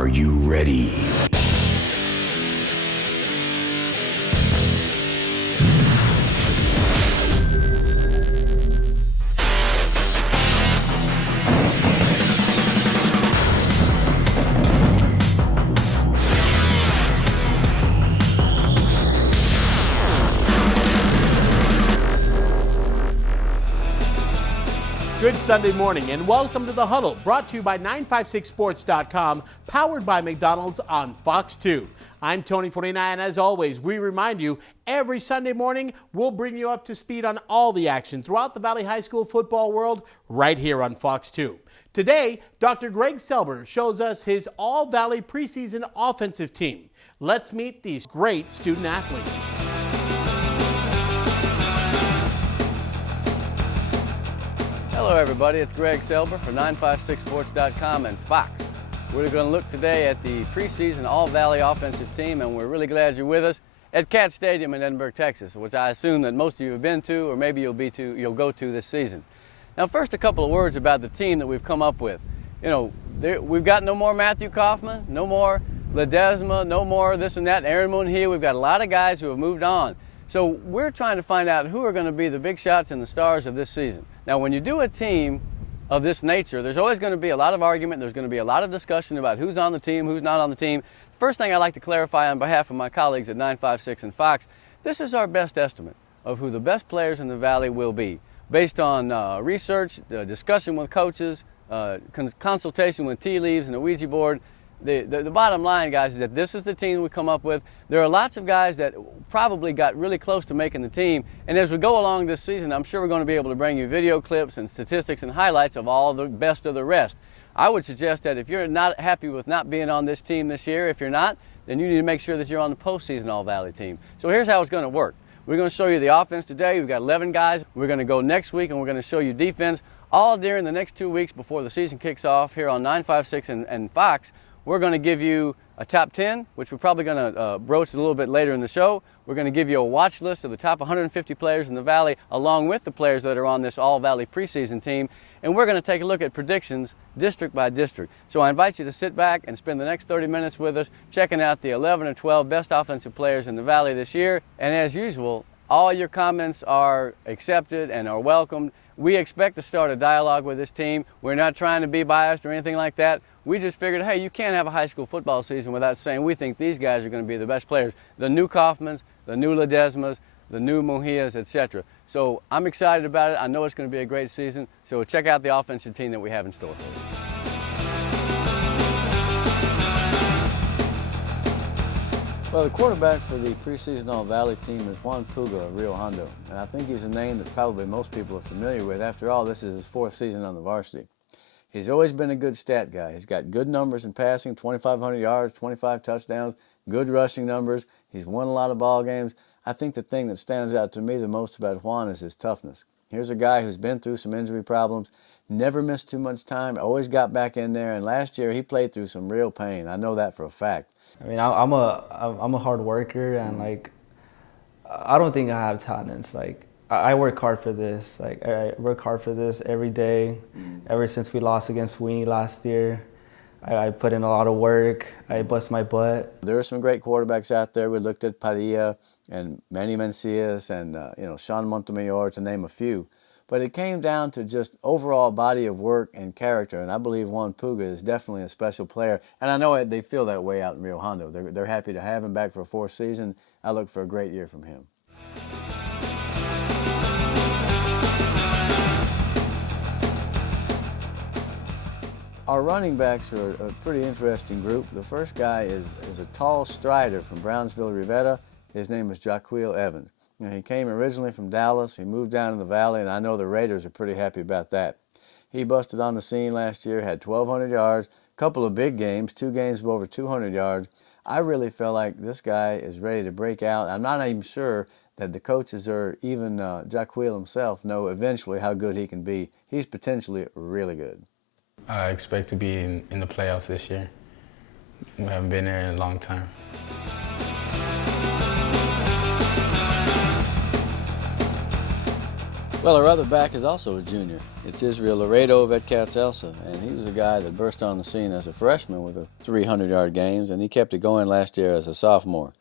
Are you ready? Good Sunday morning and welcome to the Huddle, brought to you by 956sports.com, powered by McDonald's on Fox 2. I'm Tony Fortina, and as always, we remind you every Sunday morning we'll bring you up to speed on all the action throughout the Valley High School football world right here on Fox 2. Today, Dr. Greg Selber shows us his All-Valley preseason offensive team. Let's meet these great student athletes. Hello everybody, it's Greg Selber for 956sports.com and Fox. We're going to look today at the preseason All-Valley offensive team, and we're really glad you're with us at Cat Stadium in Edinburgh, Texas, which I assume that most of you have been to, or maybe you'll go to this season. Now first, a couple of words about the team that we've come up with. You know, we've got no more Matthew Kaufman, no more Ledesma, no more this and that, Aaron Munhia. We've got a lot of guys who have moved on. So we're trying to find out who are going to be the big shots and the stars of this season. Now, when you do a team of this nature, there's always going to be a lot of argument. There's going to be a lot of discussion about who's on the team, who's not on the team. First thing I'd like to clarify on behalf of my colleagues at 956 and Fox, this is our best estimate of who the best players in the Valley will be, based on research, discussion with coaches, consultation with tea leaves and the Ouija board. The bottom line, guys, is that this is the team we come up with. There are lots of guys that probably got really close to making the team, and as we go along this season, I'm sure we're going to be able to bring you video clips and statistics and highlights of all the best of the rest. I would suggest that if you're not happy with not being on this team this year, if you're not, then you need to make sure that you're on the postseason All-Valley team. So here's how it's going to work. We're going to show you the offense today. We've got 11 guys. We're going to go next week, and we're going to show you defense all during the next 2 weeks before the season kicks off here on 956 and Fox. We're going to give you a top 10, which we're probably going to broach a little bit later in the show. We're going to give you a watch list of the top 150 players in the Valley, along with the players that are on this All-Valley preseason team. And we're going to take a look at predictions district by district. So I invite you to sit back and spend the next 30 minutes with us, checking out the 11 or 12 best offensive players in the Valley this year. And as usual, all your comments are accepted and are welcomed. We expect to start a dialogue with this team. We're not trying to be biased or anything like that. We just figured, hey, you can't have a high school football season without saying we think these guys are going to be the best players. The new Kaufmans, the new Ledesmas, the new Munhias, etc. So I'm excited about it. I know it's going to be a great season. So check out the offensive team that we have in store for you. Well, the quarterback for the preseason All-Valley team is Juan Puga of Rio Hondo, and I think he's a name that probably most people are familiar with. After all, this is his 4th season on the varsity. He's always been a good stat guy. He's got good numbers in passing, 2,500 yards, 25 touchdowns, good rushing numbers. He's won a lot of ball games. I think the thing that stands out to me the most about Juan is his toughness. Here's a guy who's been through some injury problems, never missed too much time, always got back in there, and last year he played through some real pain. I know that for a fact. I mean, I'm a hard worker, and like, I don't think I have talents. Like, I work hard for this. Like, I work hard for this every day. Ever since we lost against Sweeney last year, I put in a lot of work. I bust my butt. There are some great quarterbacks out there. We looked at Padilla and Manny Mencias and Sean Montemayor, to name a few. But it came down to just overall body of work and character, and I believe Juan Puga is definitely a special player. And I know they feel that way out in Rio Hondo. They're happy to have him back for a 4th season. I look for a great year from him. Our running backs are a pretty interesting group. The first guy is a tall strider from Brownsville, Rivera. His name is Jaquil Evans. He came originally from Dallas. He moved down to the Valley, and I know the Raiders are pretty happy about that. He busted on the scene last year, had 1,200 yards, a couple of big games, 2 games of over 200 yards. I really feel like this guy is ready to break out. I'm not even sure that the coaches or even Jaquil himself know eventually how good he can be. He's potentially really good. I expect to be in the playoffs this year. We haven't been there in a long time. Well, our other back is also a junior. It's Israel Ledo of Cats Elsa, and he was a guy that burst on the scene as a freshman with 300-yard games, and he kept it going last year as a sophomore.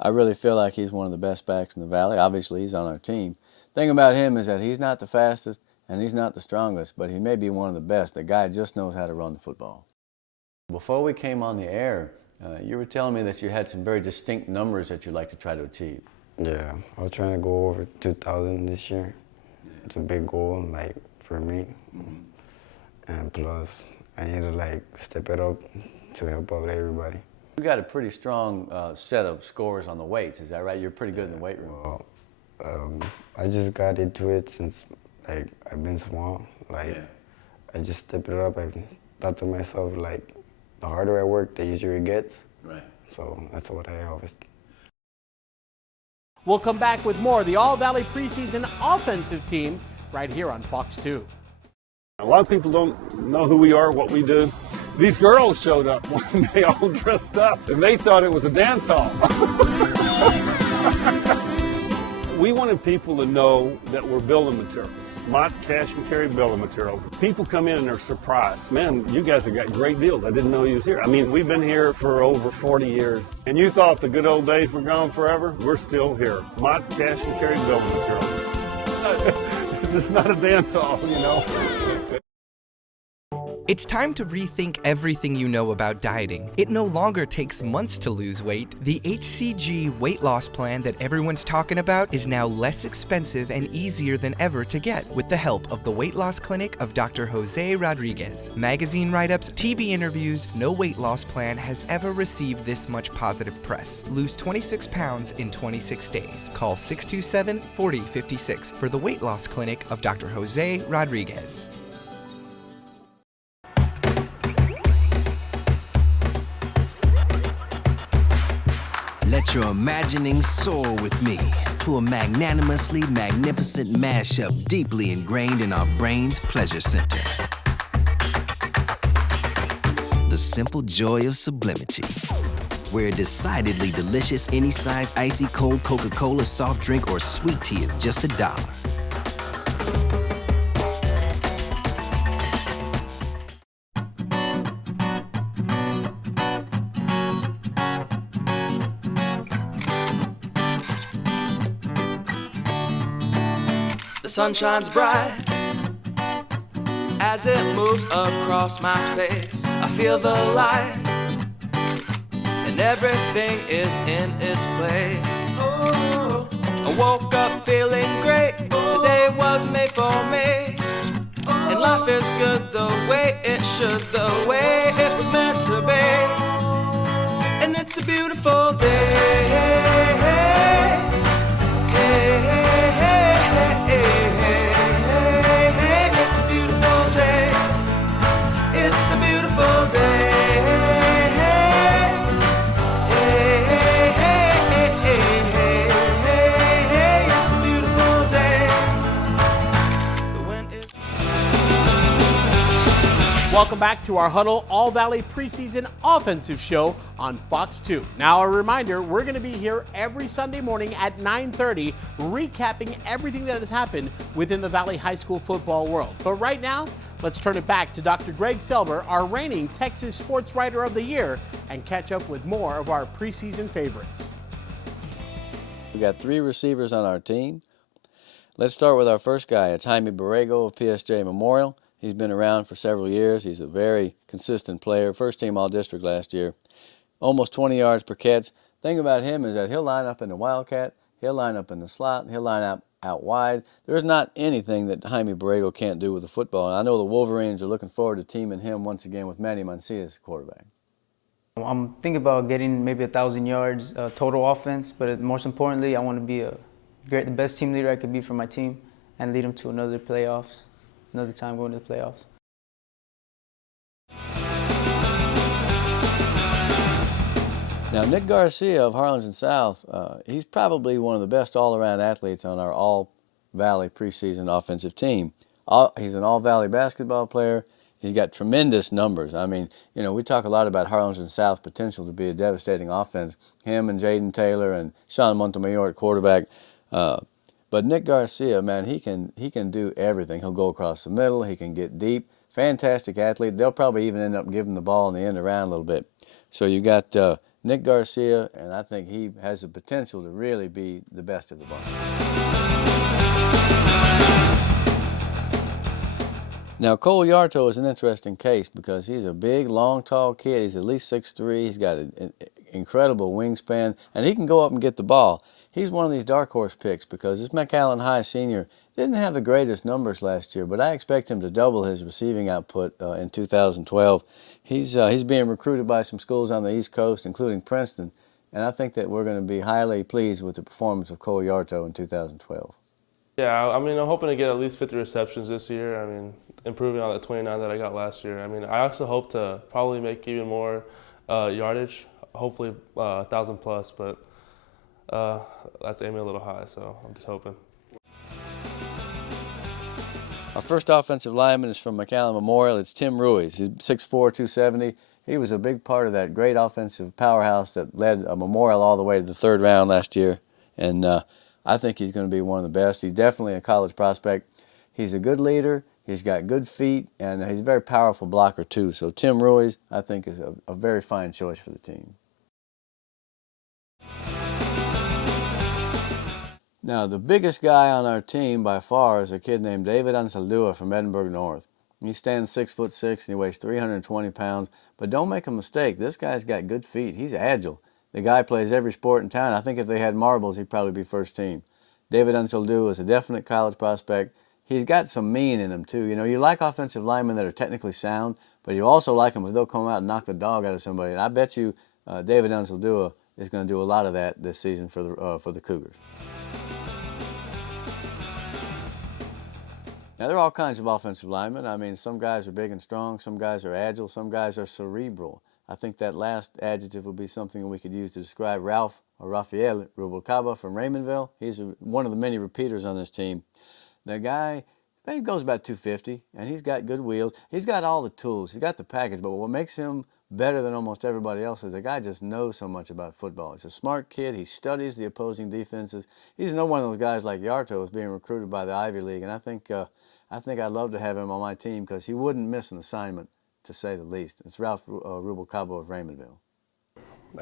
I really feel like he's one of the best backs in the Valley. Obviously, he's on our team. The thing about him is that he's not the fastest and he's not the strongest, but he may be one of the best. The guy just knows how to run the football. Before we came on the air, you were telling me that you had some very distinct numbers that you'd like to try to achieve. Yeah, I was trying to go over 2,000 this year. It's a big goal, like, for me. And plus, I need to, like, step it up to help out everybody. You got a pretty strong set of scores on the weights, is that right? You're pretty good in the weight room. Well, I just got into it since, like, I've been small. Like, I just stepped it up. I thought to myself, like, the harder I work, the easier it gets. Right. So that's what I always do. We'll come back with more of the All-Valley preseason offensive team right here on Fox 2. A lot of people don't know who we are, what we do. These girls showed up one day all dressed up, and they thought it was a dance hall. We wanted people to know that we're building materials. Mott's cash and carry building materials. People come in and they're surprised. Man, you guys have got great deals. I didn't know you was here. I mean, we've been here for over 40 years. And you thought the good old days were gone forever? We're still here. Mott's cash and carry building materials. It's just not a dance hall, you know. It's time to rethink everything you know about dieting. It no longer takes months to lose weight. The HCG weight loss plan that everyone's talking about is now less expensive and easier than ever to get with the help of the weight loss clinic of Dr. Jose Rodriguez. Magazine write-ups, TV interviews, no weight loss plan has ever received this much positive press. Lose 26 pounds in 26 days. Call 627-4056 for the weight loss clinic of Dr. Jose Rodriguez. Let your imagining soar with me to a magnanimously magnificent mashup deeply ingrained in our brain's pleasure center. The simple joy of sublimity, where a decidedly delicious any size icy cold Coca-Cola soft drink or sweet tea is just $1. The sun shines bright as it moves across my face. I feel the light and everything is in its place. Oh, I woke up feeling great. Today was made for me. And life is good the way it should, the way it was meant to be. And it's a beautiful day. Welcome back to our Huddle All-Valley preseason offensive show on Fox 2. Now a reminder, we're going to be here every Sunday morning at 9:30 recapping everything that has happened within the Valley High School football world. But right now, let's turn it back to Dr. Greg Selber, our reigning Texas Sports Writer of the Year, and catch up with more of our preseason favorites. We got 3 receivers on our team. Let's start with our first guy. It's Timey Bgo of PSJ Memorial. He's been around for several years. He's a very consistent player. First team All-District last year. Almost 20 yards per catch. Thing about him is that he'll line up in the Wildcat, he'll line up in the slot, he'll line up out wide. There's not anything that Timey Bgo can't do with the football. And I know the Wolverines are looking forward to teaming him once again with Manny Mancia as quarterback. I'm thinking about getting maybe 1,000 yards total offense, but most importantly, I want to be the best team leader I could be for my team and lead them to another time going to the playoffs. Now, Nick Garcia of Harlingen South, he's probably one of the best all-around athletes on our All-Valley preseason offensive team. He's an All-Valley basketball player. He's got tremendous numbers. I mean, you know, we talk a lot about Harlingen South's potential to be a devastating offense. Him and Jaden Taylor and Sean Montemayor at quarterback. But Nick Garcia, man, he can do everything. He'll go across the middle. He can get deep. Fantastic athlete. They'll probably even end up giving the ball in the end around a little bit. So you got Nick Garcia, and I think he has the potential to really be the best of the bunch. Now, Cole Yarto is an interesting case because he's a big, long, tall kid. He's at least 6'3". He's got an incredible wingspan, and he can go up and get the ball. He's one of these dark horse picks because this McAllen High senior didn't have the greatest numbers last year, but I expect him to double his receiving output in 2012. He's being recruited by some schools on the East Coast, including Princeton, and I think that we're going to be highly pleased with the performance of Cole Yarto in 2012. Yeah, I mean, I'm hoping to get at least 50 receptions this year. I mean, improving on the 29 that I got last year. I mean, I also hope to probably make even more yardage, hopefully 1,000 plus, but that's aiming a little high, so I'm just hoping. Our first offensive lineman is from McAllen Memorial. It's Tim Ruiz. He's 6'4", 270. He was a big part of that great offensive powerhouse that led Memorial all the way to the 3rd round last year. And I think he's going to be one of the best. He's definitely a college prospect. He's a good leader. He's got good feet, and he's a very powerful blocker, too. So Tim Ruiz, I think, is a very fine choice for the team. Now, the biggest guy on our team by far is a kid named David Ansaldua from Edinburgh North. He stands 6'6", and he weighs 320 pounds. But don't make a mistake, this guy's got good feet. He's agile. The guy plays every sport in town. I think if they had marbles, he'd probably be first team. David Ansaldua is a definite college prospect. He's got some mean in him, too. You know, you like offensive linemen that are technically sound, but you also like them if they'll come out and knock the dog out of somebody. And I bet you David Ansaldua is going to do a lot of that this season for the Cougars. Now, there are all kinds of offensive linemen. I mean, some guys are big and strong, some guys are agile, some guys are cerebral. I think that last adjective would be something that we could use to describe Ralph or Rafael Rubalca from Raymondville. He's one of the many repeaters on this team. The guy, he goes about 250, and he's got good wheels. He's got all the tools. He's got the package, but what makes him better than almost everybody else is the guy just knows so much about football. He's a smart kid. He studies the opposing defenses. He's no one of those guys like Yarto is being recruited by the Ivy League, and I think I'd love to have him on my team because he wouldn't miss an assignment, to say the least. It's Ralph Rubalca of Raymondville.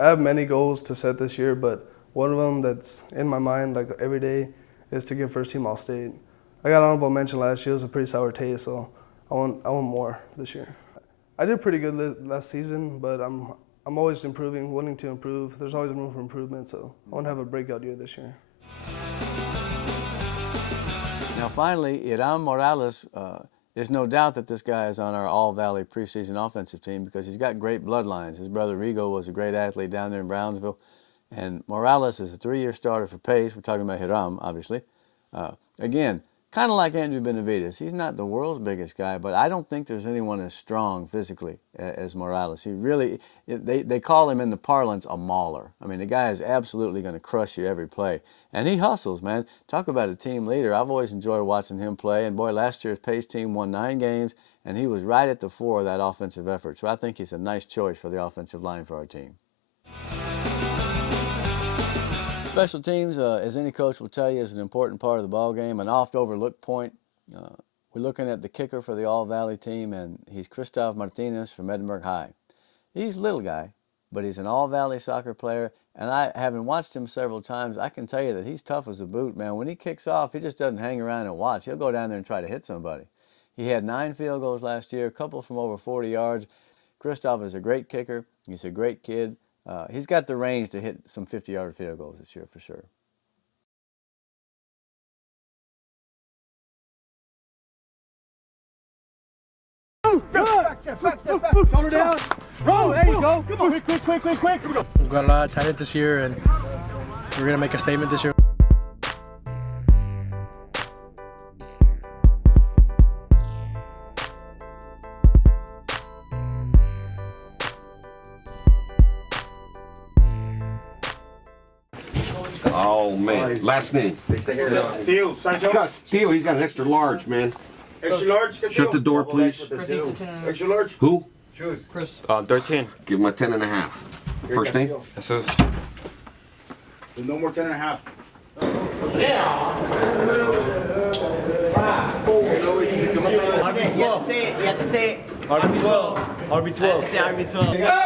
I have many goals to set this year, but one of them that's in my mind like every day is to get first team All-State. I got honorable mention last year. It was a pretty sour taste, so I want more this year. I did pretty good last season, but I'm always improving, wanting to improve. There's always room for improvement, so I want to have a breakout year this year. Now finally, Iram Morales, there's no doubt that this guy is on our All-Valley preseason offensive team because he's got great bloodlines. His brother Rigo was a great athlete down there in Brownsville, and Morales is a 3-year starter for Pace. We're talking about Hiram, obviously. Again, kind of like Andrew Benavides. He's not the world's biggest guy, but I don't think there's anyone as strong physically as Morales. He really, they call him in the parlance a mauler. I mean, the guy is absolutely going to crush you every play. And he hustles, man. Talk about a team leader. I've always enjoyed watching him play. And boy, last year's Pace team won 9 games, and he was right at the fore of that offensive effort. So I think he's a nice choice for the offensive line for our team. Special teams, as any coach will tell you, is an important part of the ball game, an oft-overlooked point. We're looking at the kicker for the All-Valley team, and he's Kristoff Martinez from Edinburgh High. He's a little guy, but he's an All-Valley soccer player, and I, having watched him several times, I can tell you that he's tough as a boot, man. When he kicks off, he just doesn't hang around and watch. He'll go down there and try to hit somebody. He had 9 field goals last year, a couple from over 40 yards. Kristoff is a great kicker. He's a great kid. He's got the range to hit some 50-yard field goals this year for sure. Back step, shoulder down. Roll, there you go. Come on, quick. We've got a lot of talent this year, and we're going to make a statement this year. Oh, man. Last name. Steele. Steele. He's got an extra large, man. Extra large? Shut the door, please. Extra large? Who? Shoes. Chris. 13. Give him a 10.5. First name? Jesus. There's no more 10.5. You have to say it. RB12. RB12. You have to say RB12.